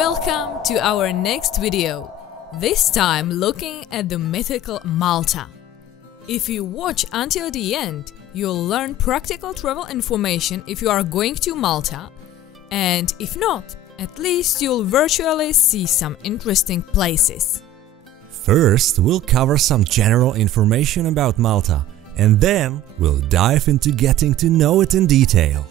Welcome to our next video, this time looking at the mythical Malta. If you watch until the end, you'll learn practical travel information if you are going to Malta, and if not, at least you'll virtually see some interesting places. First, we'll cover some general information about Malta, and then we'll dive into getting to know it in detail.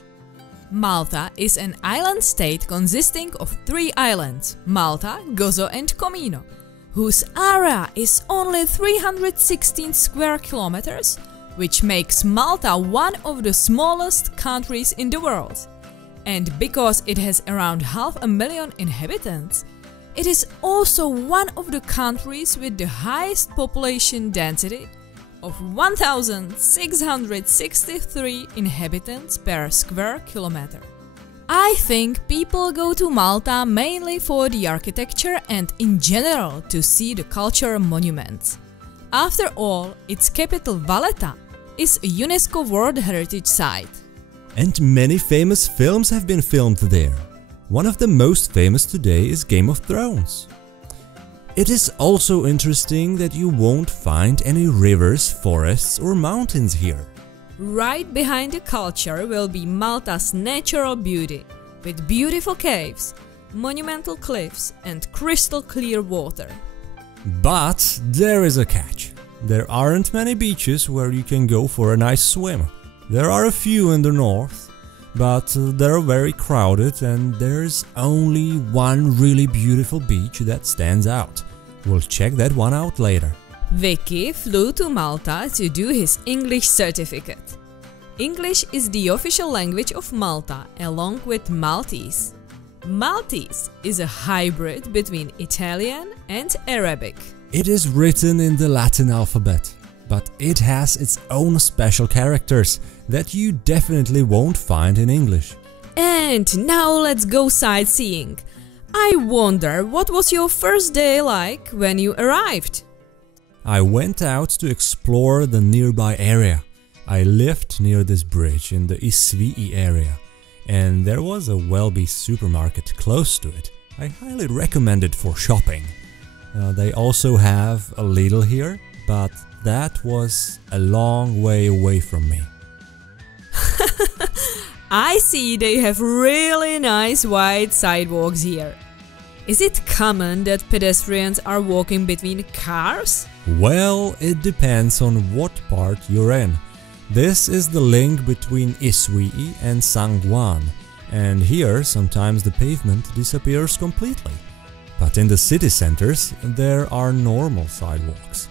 Malta is an island state consisting of 3 islands, Malta, Gozo and Comino, whose area is only 316 square kilometers, which makes Malta one of the smallest countries in the world. And because it has around 500,000 inhabitants, it is also one of the countries with the highest population density of 1,663 inhabitants per square kilometer. I think people go to Malta mainly for the architecture and in general to see the cultural monuments. After all, its capital Valletta is a UNESCO World Heritage Site. And many famous films have been filmed there. One of the most famous today is Game of Thrones. It is also interesting that you won't find any rivers, forests or mountains here. Right behind the culture will be Malta's natural beauty, with beautiful caves, monumental cliffs and crystal clear water. But there is a catch. There aren't many beaches where you can go for a nice swim. There are a few in the north, but they're very crowded and there's only one really beautiful beach that stands out. We'll check that one out later. Vicky flew to Malta to do his English certificate. English is the official language of Malta, along with Maltese. Maltese is a hybrid between Italian and Arabic. It is written in the Latin alphabet, but it has its own special characters that you definitely won't find in English. And now let's go sightseeing. I wonder, what was your first day like when you arrived? I went out to explore the nearby area. I lived near this bridge in the Isvii area, and there was a Welby supermarket close to it. I highly recommend it for shopping. They also have a Lidl here, but that was a long way away from me. I see they have really nice wide sidewalks here. Is it common that pedestrians are walking between cars? Well, it depends on what part you're in. This is the link between Isvii and San Juan, and here sometimes the pavement disappears completely. But in the city centers there are normal sidewalks.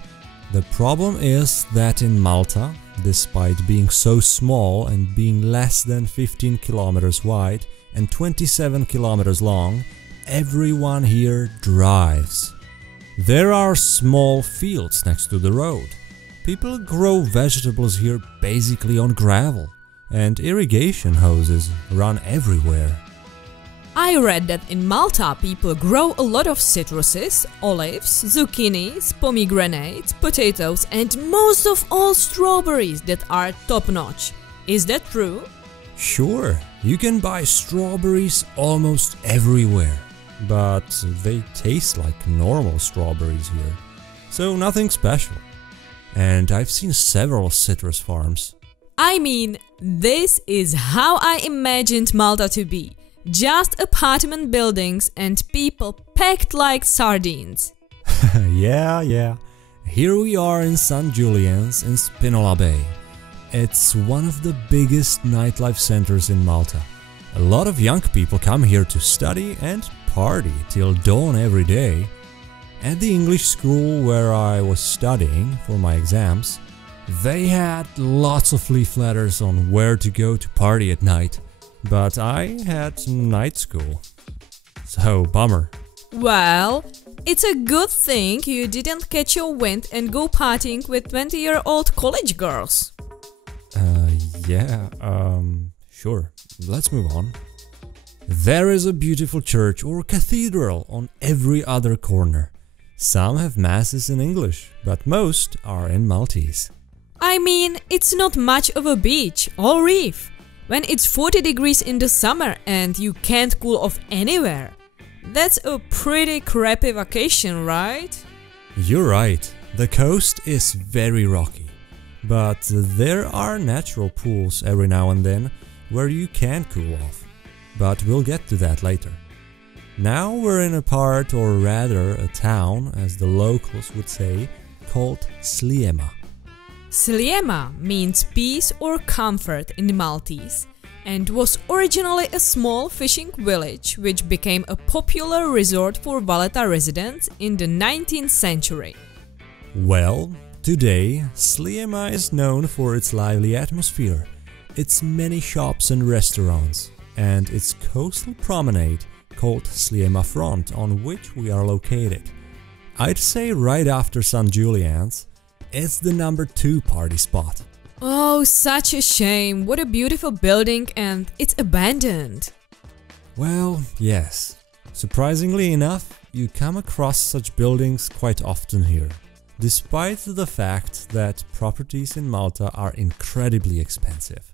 The problem is that in Malta, despite being so small and being less than 15 kilometers wide and 27 kilometers long, everyone here drives. There are small fields next to the road. People grow vegetables here basically on gravel, and irrigation hoses run everywhere. I read that in Malta people grow a lot of citruses, olives, zucchinis, pomegranates, potatoes and most of all strawberries that are top-notch. Is that true? Sure, you can buy strawberries almost everywhere, but they taste like normal strawberries here, so nothing special. And I've seen several citrus farms. I mean, this is how I imagined Malta to be. Just apartment buildings and people packed like sardines. Yeah. Here we are in St. Julian's in Spinola Bay. It's one of the biggest nightlife centers in Malta. A lot of young people come here to study and party till dawn every day. At the English school where I was studying for my exams, they had lots of leafletters on where to go to party at night. But I had night school. So, bummer. Well, it's a good thing you didn't catch your wind and go partying with 20-year-old college girls. Sure. Let's move on. There is a beautiful church or cathedral on every other corner. Some have masses in English, but most are in Maltese. I mean, it's not much of a beach or reef when it's 40 degrees in the summer and you can't cool off anywhere. That's a pretty crappy vacation, right? You're right, the coast is very rocky. But there are natural pools every now and then where you can cool off. But we'll get to that later. Now we're in a part, or rather a town, as the locals would say, called Sliema. Sliema means peace or comfort in the Maltese and was originally a small fishing village which became a popular resort for Valletta residents in the 19th century. Well, today Sliema is known for its lively atmosphere, its many shops and restaurants, and its coastal promenade called Sliema Front, on which we are located. I'd say right after St. Julian's, it's the number 2 party spot. Oh, such a shame. What a beautiful building, and it's abandoned. Well, yes. Surprisingly enough, you come across such buildings quite often here, despite the fact that properties in Malta are incredibly expensive.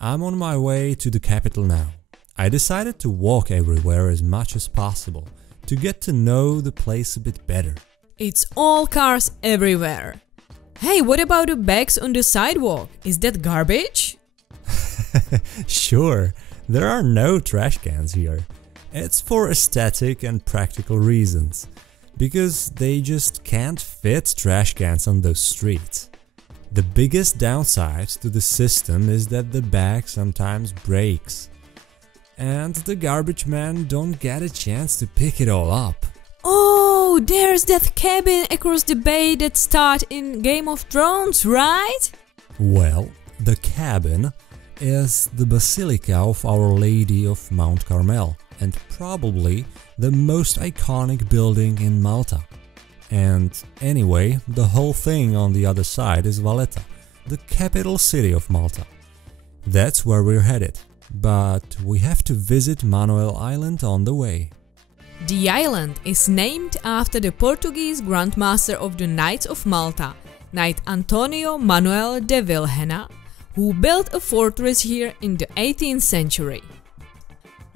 I'm on my way to the capital now. I decided to walk everywhere as much as possible to get to know the place a bit better. It's all cars everywhere. Hey, what about the bags on the sidewalk? Is that garbage? Sure, there are no trash cans here. It's for aesthetic and practical reasons, because they just can't fit trash cans on those streets. The biggest downside to the system is that the bag sometimes breaks, and the garbage men don't get a chance to pick it all up. Oh, there's that cabin across the bay that starred in Game of Thrones, right? Well, the cabin is the Basilica of Our Lady of Mount Carmel, and probably the most iconic building in Malta. And anyway, the whole thing on the other side is Valletta, the capital city of Malta. That's where we're headed, but we have to visit Manoel Island on the way. The island is named after the Portuguese Grand Master of the Knights of Malta, Knight Antonio Manuel de Vilhena, who built a fortress here in the 18th century.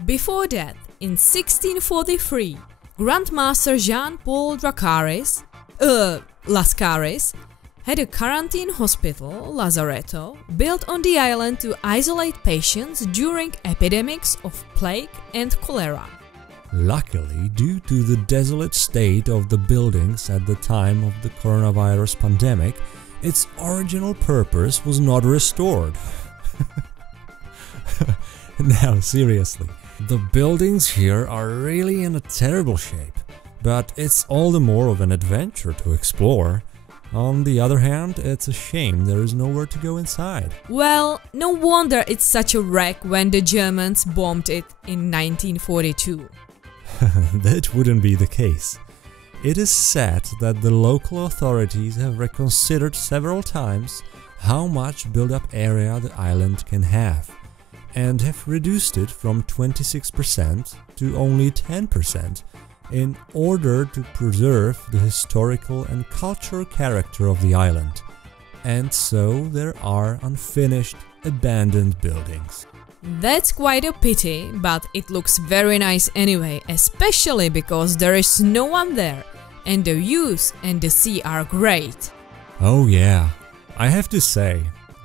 Before that, in 1643, Grandmaster Jean-Paul Lascaris had a quarantine hospital, Lazaretto, built on the island to isolate patients during epidemics of plague and cholera. Luckily, due to the desolate state of the buildings at the time of the coronavirus pandemic, its original purpose was not restored. Now, seriously, the buildings here are really in a terrible shape, but it's all the more of an adventure to explore. On the other hand, it's a shame there is nowhere to go inside. Well, no wonder it's such a wreck when the Germans bombed it in 1942. That wouldn't be the case. It is said that the local authorities have reconsidered several times how much built-up area the island can have, and have reduced it from 26% to only 10% in order to preserve the historical and cultural character of the island. And so there are unfinished, abandoned buildings. That's quite a pity, but it looks very nice anyway, especially because there is no one there, and the views and the sea are great. Oh yeah, I have to say,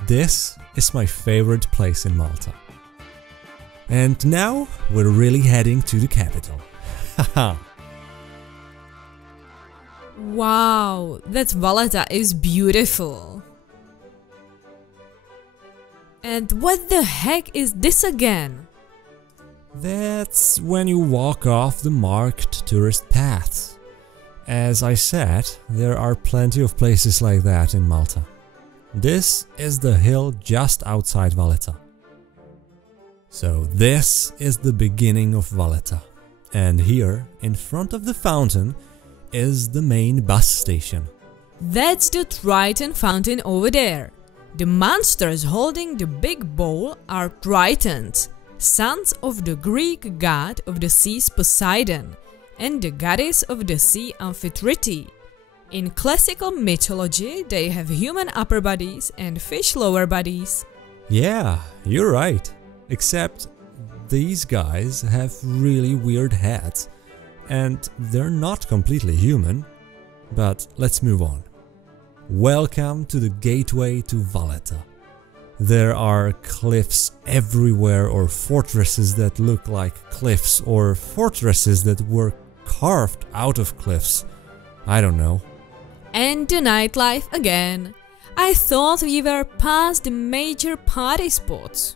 this is my favorite place in Malta. And now we're really heading to the capital. Haha. Wow, that Valletta is beautiful. And what the heck is this again? That's when you walk off the marked tourist paths. As I said, there are plenty of places like that in Malta. This is the hill just outside Valletta. So this is the beginning of Valletta. And here, in front of the fountain, is the main bus station. That's the Triton Fountain over there. The monsters holding the big bowl are Tritons, sons of the Greek god of the seas Poseidon and the goddess of the sea Amphitrite. In classical mythology, they have human upper bodies and fish lower bodies. Yeah, you're right. Except these guys have really weird hats, and they're not completely human. But let's move on. Welcome to the gateway to Valletta. There are cliffs everywhere, or fortresses that look like cliffs, or fortresses that were carved out of cliffs. I don't know. And the nightlife again. I thought we were past the major party spots.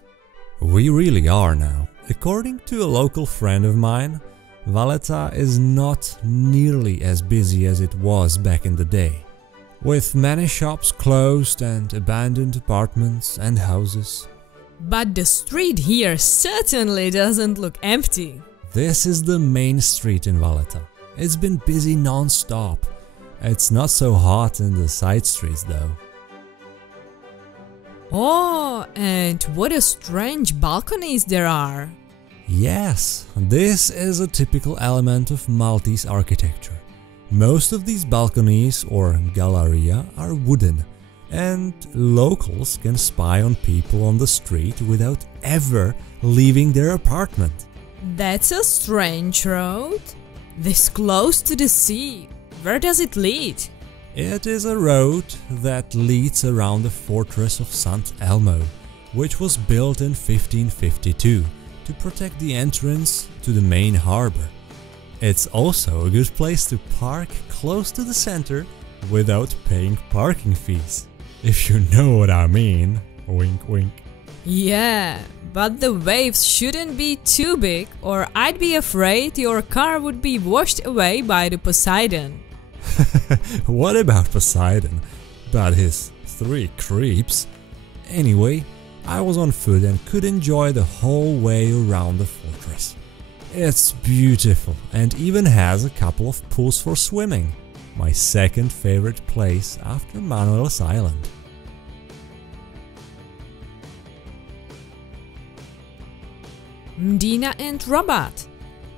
We really are now. According to a local friend of mine, Valletta is not nearly as busy as it was back in the day, with many shops closed and abandoned apartments and houses. But the street here certainly doesn't look empty. This is the main street in Valletta. It's been busy non-stop. It's not so hot in the side streets though. Oh, and what a strange balconies there are. Yes, this is a typical element of Maltese architecture. Most of these balconies, or Gallarija, are wooden, and locals can spy on people on the street without ever leaving their apartment. That's a strange road. This close to the sea. Where does it lead? It is a road that leads around the fortress of St. Elmo, which was built in 1552 to protect the entrance to the main harbor. It's also a good place to park close to the center without paying parking fees. If you know what I mean. Wink wink. Yeah, but the waves shouldn't be too big, or I'd be afraid your car would be washed away by the Poseidon. What about Poseidon? But his 3 creeps. Anyway, I was on foot and could enjoy the whole way around the fortress. It's beautiful and even has a couple of pools for swimming. My second favorite place after Manoel Island. Mdina and Rabat.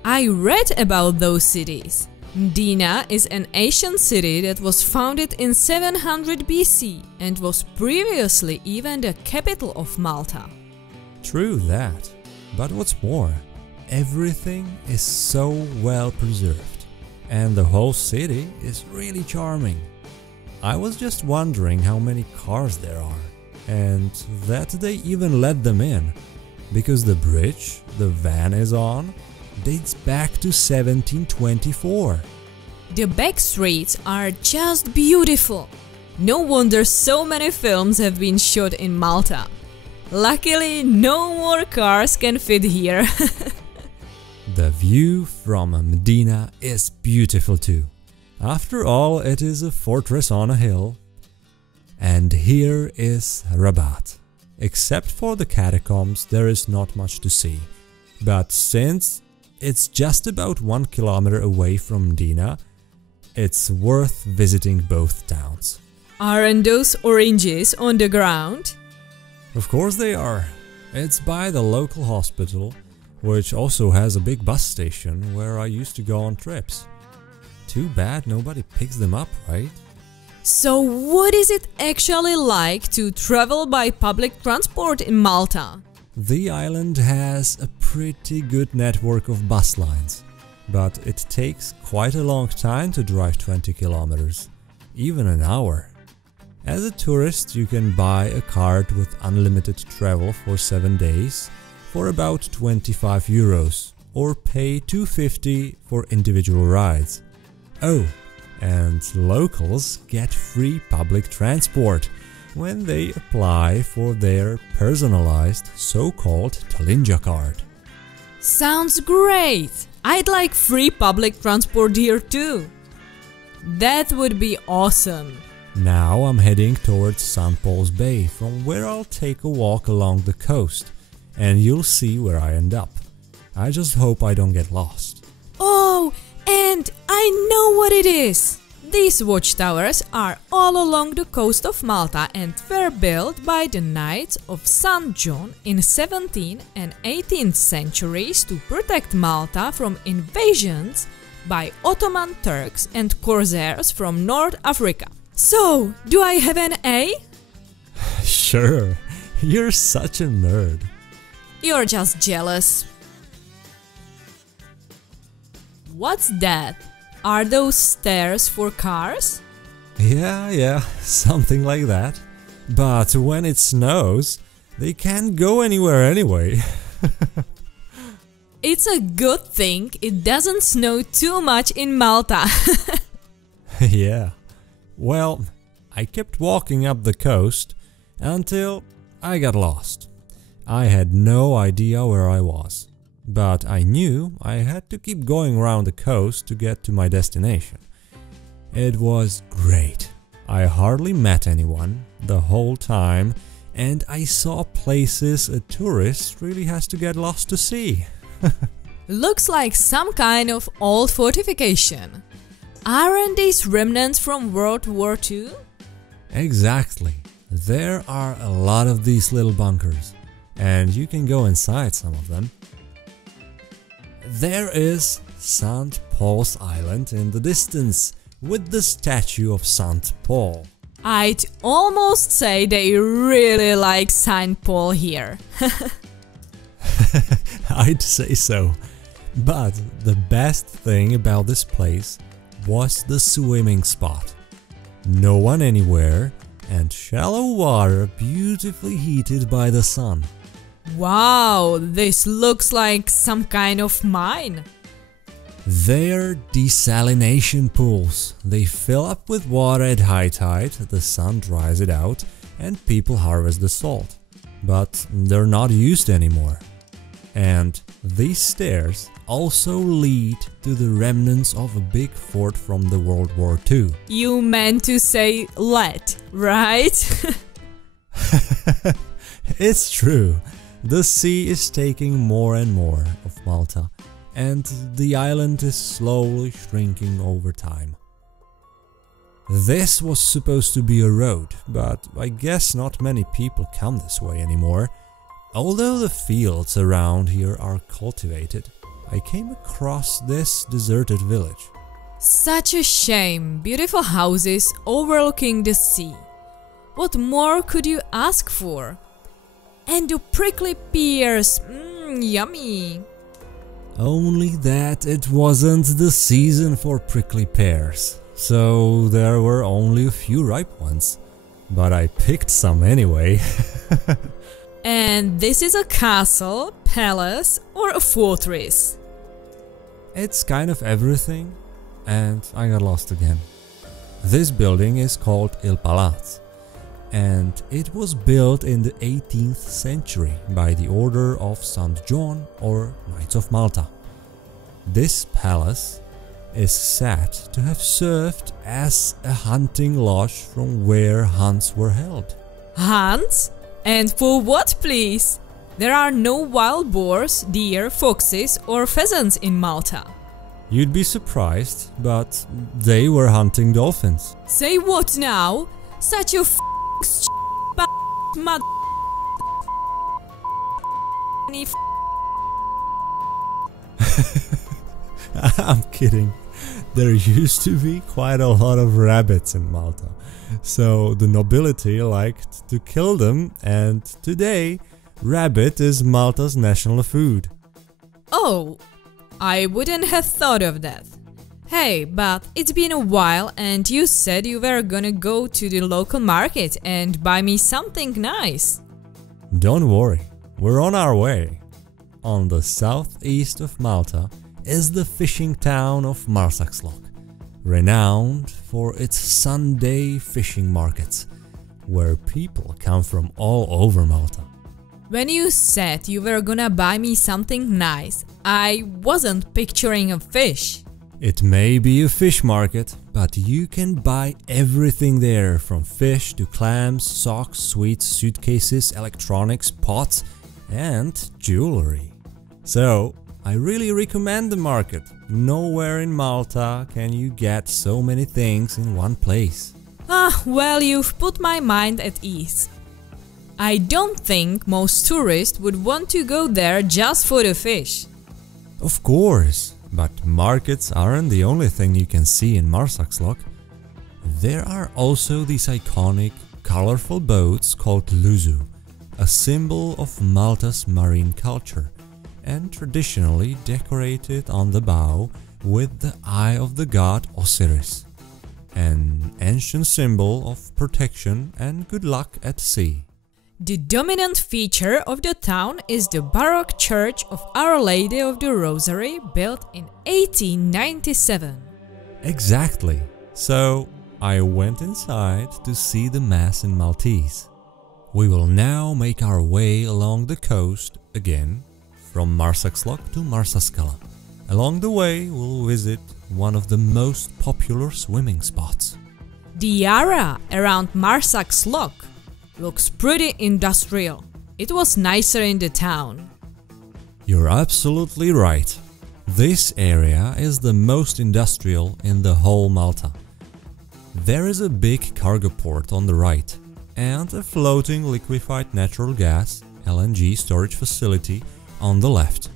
I read about those cities. Mdina is an ancient city that was founded in 700 BC and was previously even the capital of Malta. True that, but what's more, everything is so well preserved, and the whole city is really charming. I was just wondering how many cars there are, and that they even let them in, because the bridge the van is on dates back to 1724. The back streets are just beautiful. No wonder so many films have been shot in Malta. Luckily, no more cars can fit here. The view from Mdina is beautiful too. After all, it is a fortress on a hill. And here is Rabat. Except for the catacombs, there is not much to see. But since it's just about 1 kilometer away from Mdina, it's worth visiting both towns. Aren't those oranges on the ground? Of course they are. It's by the local hospital, which also has a big bus station where I used to go on trips. Too bad nobody picks them up, right? So what is it actually like to travel by public transport in Malta? The island has a pretty good network of bus lines, but it takes quite a long time to drive 20 kilometers, even an hour. As a tourist, you can buy a card with unlimited travel for 7 days for about 25 euros, or pay 250 for individual rides. Oh, and locals get free public transport when they apply for their personalized so-called Talinja card. Sounds great! I'd like free public transport here too. That would be awesome. Now I'm heading towards St. Paul's Bay, from where I'll take a walk along the coast, and you'll see where I end up. I just hope I don't get lost. Oh, and I know what it is! These watchtowers are all along the coast of Malta and were built by the Knights of St. John in 17th and 18th centuries to protect Malta from invasions by Ottoman Turks and corsairs from North Africa. So, do I have an A? Sure, you're such a nerd. You're just jealous. What's that? Are those stairs for cars? Yeah, something like that. But when it snows, they can't go anywhere anyway. It's a good thing it doesn't snow too much in Malta. Yeah. Well, I kept walking up the coast until I got lost. I had no idea where I was, but I knew I had to keep going around the coast to get to my destination. It was great. I hardly met anyone the whole time, and I saw places a tourist really has to get lost to see. Looks like some kind of old fortification. Aren't these remnants from World War II? Exactly. There are a lot of these little bunkers, and you can go inside some of them. There is St. Paul's Island in the distance, with the statue of St. Paul. I'd almost say they really like St. Paul here. I'd say so. But the best thing about this place was the swimming spot. No one anywhere, and shallow water beautifully heated by the sun. Wow, this looks like some kind of mine. They're desalination pools. They fill up with water at high tide, the sun dries it out, and people harvest the salt. But they're not used anymore. And these stairs also lead to the remnants of a big fort from the World War II. You meant to say lead, right? It's true. The sea is taking more and more of Malta, and the island is slowly shrinking over time. This was supposed to be a road, but I guess not many people come this way anymore. Although the fields around here are cultivated, I came across this deserted village. Such a shame, beautiful houses overlooking the sea. What more could you ask for? And the prickly pears, yummy. Only that it wasn't the season for prickly pears, so there were only a few ripe ones. But I picked some anyway. And this is a castle, palace, or a fortress? It's kind of everything, and I got lost again. This building is called Il Palazzo, and it was built in the 18th century by the Order of St. John or Knights of Malta. This palace is said to have served as a hunting lodge from where hunts were held. Hunts? And for what, please? There are no wild boars, deer, foxes or pheasants in Malta. You'd be surprised, but they were hunting dolphins. Say what now? Such a mother. I'm kidding. There used to be quite a lot of rabbits in Malta, so the nobility liked to kill them, and today rabbit is Malta's national food. Oh, I wouldn't have thought of that. Hey, but it's been a while and you said you were gonna go to the local market and buy me something nice. Don't worry, we're on our way. On the southeast of Malta is the fishing town of Marsaxlokk, renowned for its Sunday fishing markets, where people come from all over Malta. When you said you were gonna buy me something nice, I wasn't picturing a fish. It may be a fish market, but you can buy everything there, from fish to clams, socks, sweets, suitcases, electronics, pots, and jewelry. So, I really recommend the market. Nowhere in Malta can you get so many things in one place. Well, you've put my mind at ease. I don't think most tourists would want to go there just for the fish. Of course, but markets aren't the only thing you can see in Marsaxlokk. There are also these iconic, colorful boats called luzu, a symbol of Malta's marine culture, and traditionally decorated on the bow with the eye of the god Osiris, an ancient symbol of protection and good luck at sea. The dominant feature of the town is the Baroque church of Our Lady of the Rosary, built in 1897. Exactly. So I went inside to see the Mass in Maltese. We will now make our way along the coast again, from Marsaxlokk to Marsaskala. Along the way, we'll visit one of the most popular swimming spots. The area around Marsaxlokk looks pretty industrial. It was nicer in the town. You're absolutely right. This area is the most industrial in the whole Malta. There is a big cargo port on the right and a floating liquefied natural gas (LNG) storage facility on the left.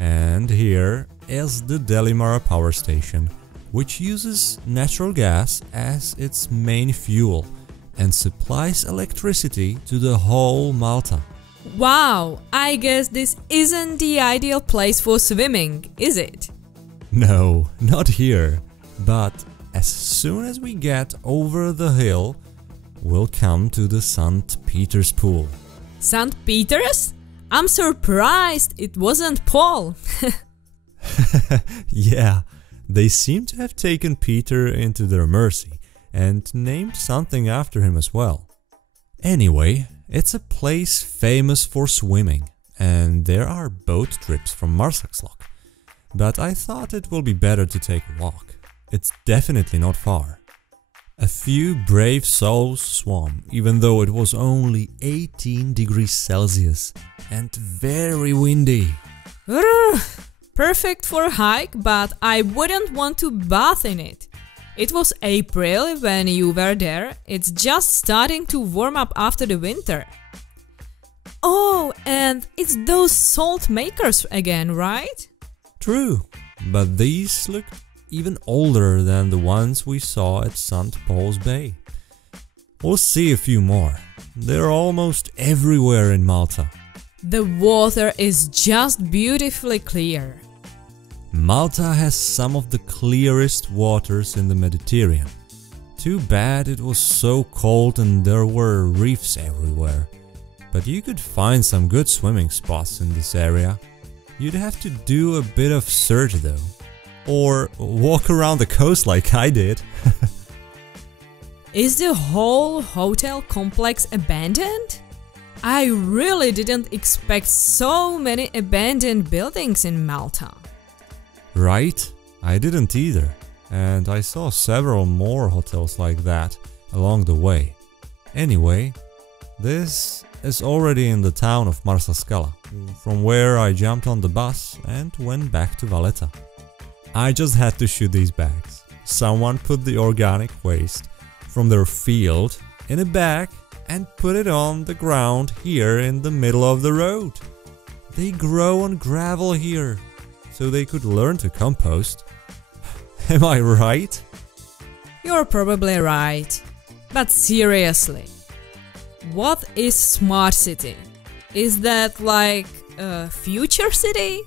And here is the Delimara power station, which uses natural gas as its main fuel and supplies electricity to the whole Malta. Wow, I guess this isn't the ideal place for swimming, is it? No, not here. But as soon as we get over the hill, we'll come to the St. Peter's pool. St. Peter's? I'm surprised it wasn't Paul. Yeah, they seem to have taken Peter into their mercy and named something after him as well. Anyway, it's a place famous for swimming, and there are boat trips from Marsaxlokk. But I thought it will be better to take a walk. It's definitely not far. A few brave souls swam, even though it was only 18 degrees Celsius and very windy. Perfect for a hike, but I wouldn't want to bath in it. It was April when you were there. It's just starting to warm up after the winter. Oh, and it's those salt makers again, right? True, but these look even older than the ones we saw at St. Paul's Bay. We'll see a few more. They're almost everywhere in Malta. The water is just beautifully clear. Malta has some of the clearest waters in the Mediterranean. Too bad it was so cold and there were reefs everywhere. But you could find some good swimming spots in this area. You'd have to do a bit of search though. Or walk around the coast like I did. Is the whole hotel complex abandoned? I really didn't expect so many abandoned buildings in Malta. Right? I didn't either. And I saw several more hotels like that along the way. Anyway, this is already in the town of Marsaskala, from where I jumped on the bus and went back to Valletta. I just had to shoot these bags. Someone put the organic waste from their field in a bag and put it on the ground here in the middle of the road. They grow on gravel here, so they could learn to compost. Am I right? You're probably right. But seriously, what is smart city? Is that like a future city?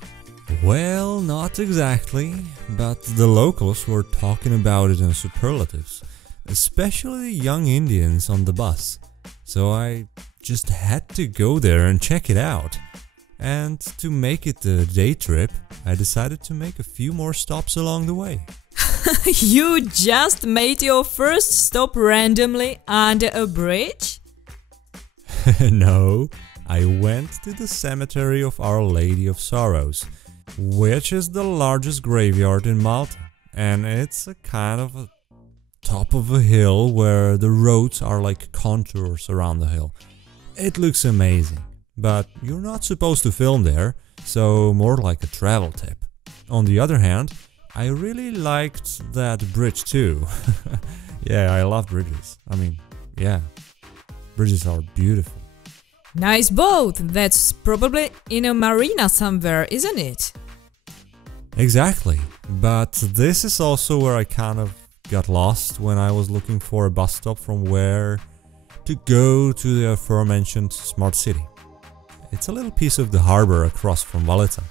Well, not exactly, but the locals were talking about it in superlatives, especially the young Indians on the bus. So I just had to go there and check it out. And to make it a day trip, I decided to make a few more stops along the way. You just made your first stop randomly under a bridge? No, I went to the cemetery of Our Lady of Sorrows, which is the largest graveyard in Malta, and it's a kind of a top of a hill where the roads are like contours around the hill. It looks amazing, but you're not supposed to film there, so more like a travel tip. On the other hand, I really liked that bridge too. Yeah, I love bridges. I mean, yeah, bridges are beautiful. Nice boat. That's probably in a marina somewhere, isn't it? Exactly, but this is also where I kind of got lost when I was looking for a bus stop from where to go to the aforementioned smart city. It's a little piece of the harbor across from Valletta,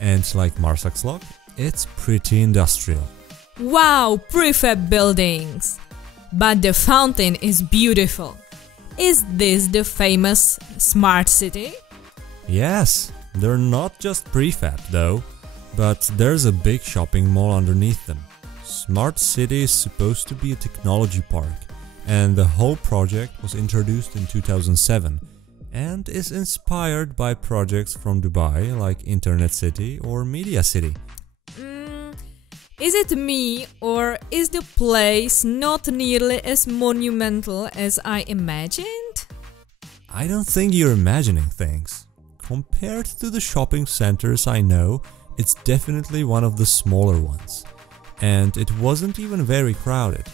and like Marsaxlokk, It's pretty industrial. Wow, prefab buildings! But the fountain is beautiful. Is this the famous smart city? Yes, they're not just prefab though, but there's a big shopping mall underneath them. Smart City is supposed to be a technology park, and the whole project was introduced in 2007 and is inspired by projects from Dubai like Internet City or Media City. Is it me, or is the place not nearly as monumental as I imagined? I don't think you're imagining things. Compared to the shopping centers I know, it's definitely one of the smaller ones. And it wasn't even very crowded,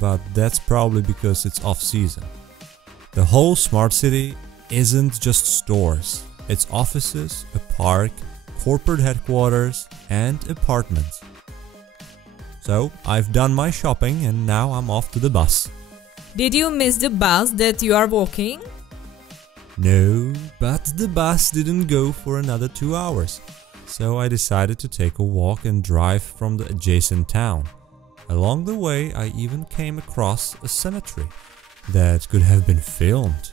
but that's probably because it's off-season. The whole smart city isn't just stores, it's offices, a park, corporate headquarters and apartments. So I've done my shopping and now I'm off to the bus. Did you miss the bus that you are walking? No, but the bus didn't go for another 2 hours. So I decided to take a walk and drive from the adjacent town. Along the way I even came across a cemetery that could have been filmed.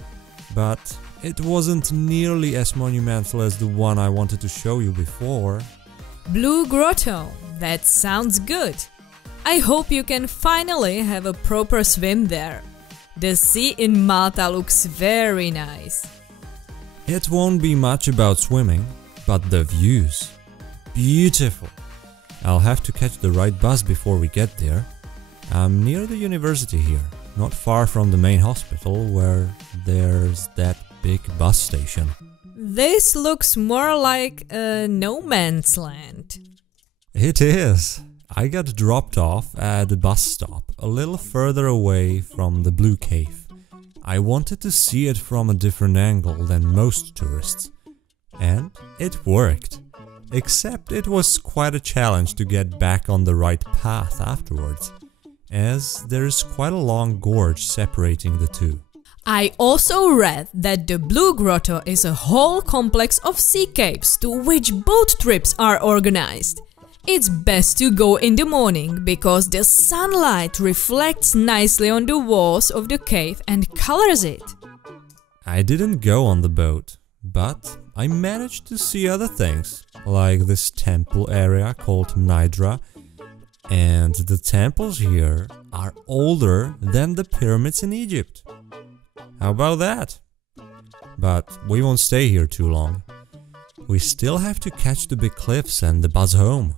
But it wasn't nearly as monumental as the one I wanted to show you before. Blue Grotto, that sounds good. I hope you can finally have a proper swim there. The sea in Malta looks very nice. It won't be much about swimming, but the views. Beautiful. I'll have to catch the right bus before we get there. I'm near the university here, not far from the main hospital where there's that big bus station. This looks more like a no man's land. It is. I got dropped off at the bus stop a little further away from the Blue Cave. I wanted to see it from a different angle than most tourists. And it worked. Except it was quite a challenge to get back on the right path afterwards, as there's quite a long gorge separating the two. I also read that the Blue Grotto is a whole complex of sea caves to which boat trips are organized. It's best to go in the morning because the sunlight reflects nicely on the walls of the cave and colors it. I didn't go on the boat, but I managed to see other things, like this temple area called Nidra, and the temples here are older than the pyramids in Egypt. How about that? But we won't stay here too long. We still have to catch the big cliffs and the bus home.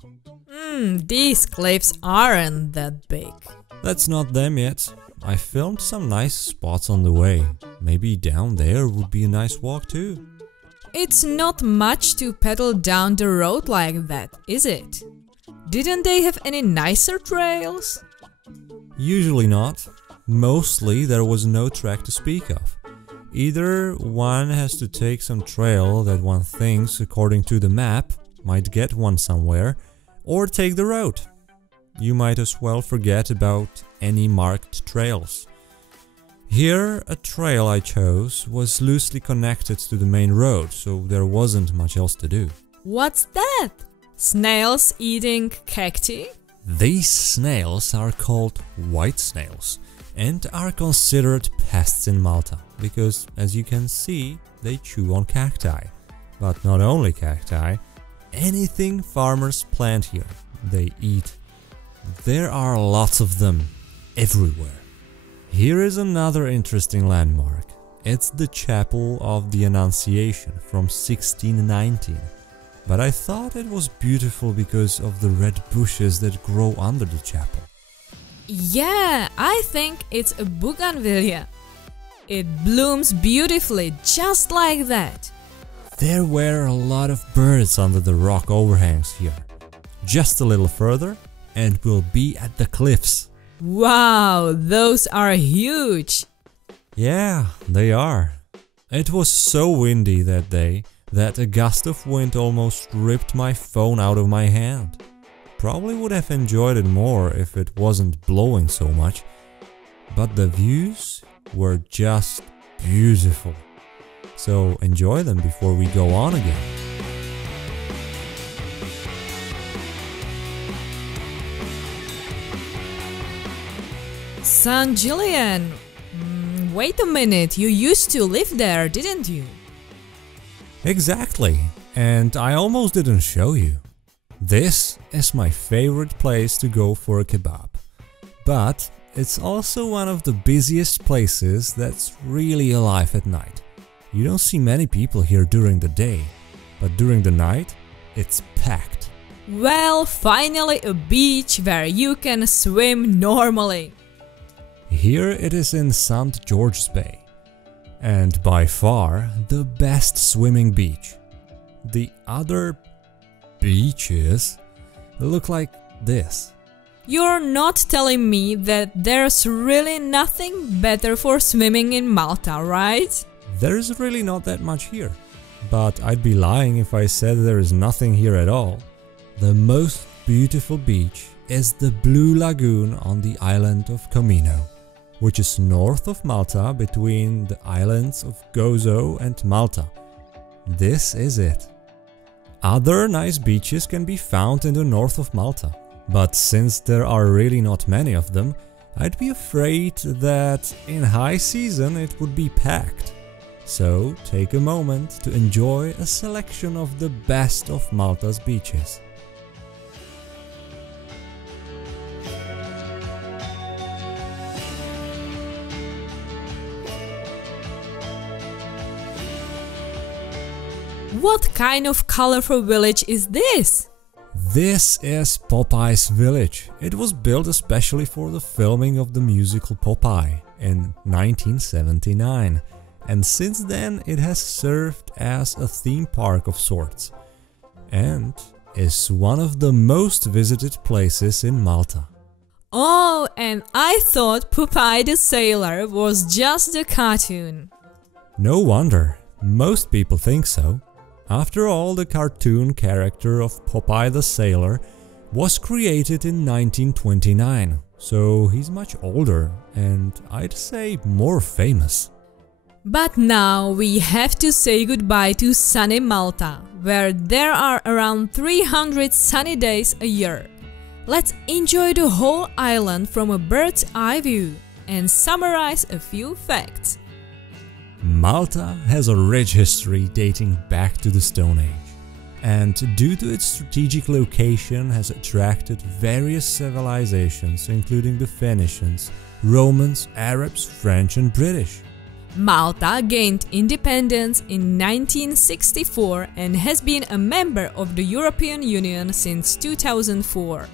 These cliffs aren't that big. That's not them yet. I filmed some nice spots on the way. Maybe down there would be a nice walk too. It's not much to pedal down the road like that, is it? Didn't they have any nicer trails? Usually not. Mostly there was no track to speak of. Either one has to take some trail that one thinks, according to the map, might get one somewhere, or take the road. You might as well forget about any marked trails. Here, a trail I chose was loosely connected to the main road, so there wasn't much else to do. What's that? Snails eating cacti? These snails are called white snails and are considered pests in Malta because, as you can see, they chew on cacti. But not only cacti, anything farmers plant here, they eat. There are lots of them everywhere. Here is another interesting landmark. It's the Chapel of the Annunciation from 1619. But I thought it was beautiful because of the red bushes that grow under the chapel. Yeah, I think it's a bougainvillea. It blooms beautifully, just like that. There were a lot of birds under the rock overhangs here. Just a little further and we'll be at the cliffs. Wow, those are huge. Yeah, they are. It was so windy that day that a gust of wind almost ripped my phone out of my hand. Probably would have enjoyed it more if it wasn't blowing so much, but the views were just beautiful. So enjoy them before we go on again. San Julian. Wait a minute, you used to live there, didn't you? Exactly, and I almost didn't show you. This is my favorite place to go for a kebab. But it's also one of the busiest places that's really alive at night. You don't see many people here during the day, but during the night, it's packed. Well, finally a beach where you can swim normally. Here it is in St. George's Bay, and by far the best swimming beach. The other beaches look like this. You're not telling me that there's really nothing better for swimming in Malta, right? There's really not that much here, but I'd be lying if I said there is nothing here at all. The most beautiful beach is the Blue Lagoon on the island of Comino, which is north of Malta between the islands of Gozo and Malta. This is it. Other nice beaches can be found in the north of Malta, but since there are really not many of them, I'd be afraid that in high season it would be packed. So take a moment to enjoy a selection of the best of Malta's beaches. What kind of colorful village is this? This is Popeye's village. It was built especially for the filming of the musical Popeye in 1979, and since then it has served as a theme park of sorts and is one of the most visited places in Malta. Oh, and I thought Popeye the Sailor was just a cartoon. No wonder, most people think so. After all, the cartoon character of Popeye the Sailor was created in 1929, so he's much older and I'd say more famous. But now we have to say goodbye to sunny Malta, where there are around 300 sunny days a year. Let's enjoy the whole island from a bird's eye view and summarize a few facts. Malta has a rich history dating back to the Stone Age, and due to its strategic location has attracted various civilizations including the Phoenicians, Romans, Arabs, French and British. Malta gained independence in 1964 and has been a member of the European Union since 2004.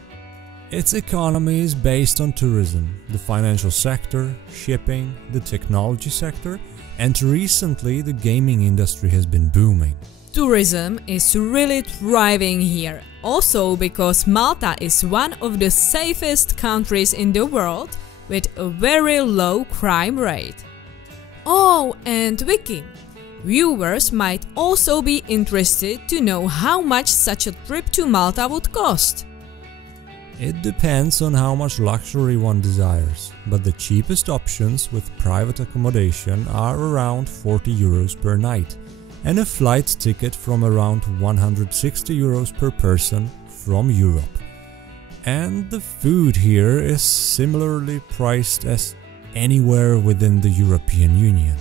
Its economy is based on tourism, the financial sector, shipping, the technology sector, and recently the gaming industry has been booming. Tourism is really thriving here, also because Malta is one of the safest countries in the world with a very low crime rate. Oh, and Vicky, viewers might also be interested to know how much such a trip to Malta would cost. It depends on how much luxury one desires, but the cheapest options with private accommodation are around 40 euros per night and a flight ticket from around 160 euros per person from Europe. And the food here is similarly priced as anywhere within the European Union.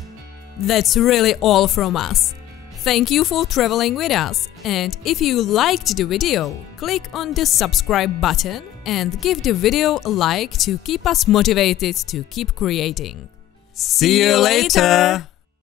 That's really all from us. Thank you for traveling with us, and if you liked the video, click on the subscribe button and give the video a like to keep us motivated to keep creating. See you later!